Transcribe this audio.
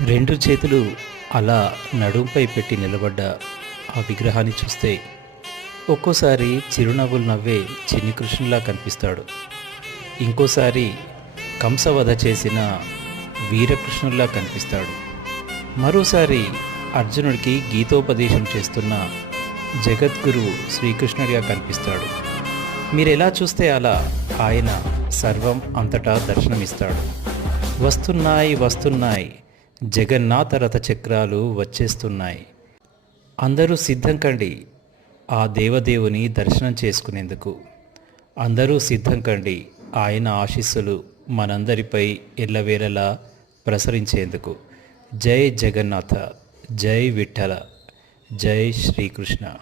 రెండు చేతులు అలా నడుంపై పెట్టి నిలబడ్డ ఆ విగ్రహాన్ని చూస్తే ఒక్కోసారి చిరునవ్వులు నవ్వే చిన్ని కృష్ణులా కనిపిస్తాడు. ఇంకోసారి కంసవధ చేసిన వీరకృష్ణుల్లా కనిపిస్తాడు. మరోసారి అర్జునుడికి గీతోపదేశం చేస్తున్న జగద్గురు శ్రీకృష్ణుడిగా కనిపిస్తాడు. మీరు ఎలా చూస్తే అలా ఆయన సర్వం అంతటా దర్శనమిస్తాడు. వస్తున్నాయి వస్తున్నాయి జగన్నాథ రథ చక్రాలు వచ్చేస్తున్నాయి. అందరూ సిద్ధం కండి ఆ దేవదేవుని దర్శనం చేసుకునేందుకు. అందరూ సిద్ధం కండి ఆయన ఆశీస్సులు మనందరిపై ఎల్లవేళలా ప్రసరించేందుకు. జై జగన్నాథ జై విఠల జై శ్రీకృష్ణ.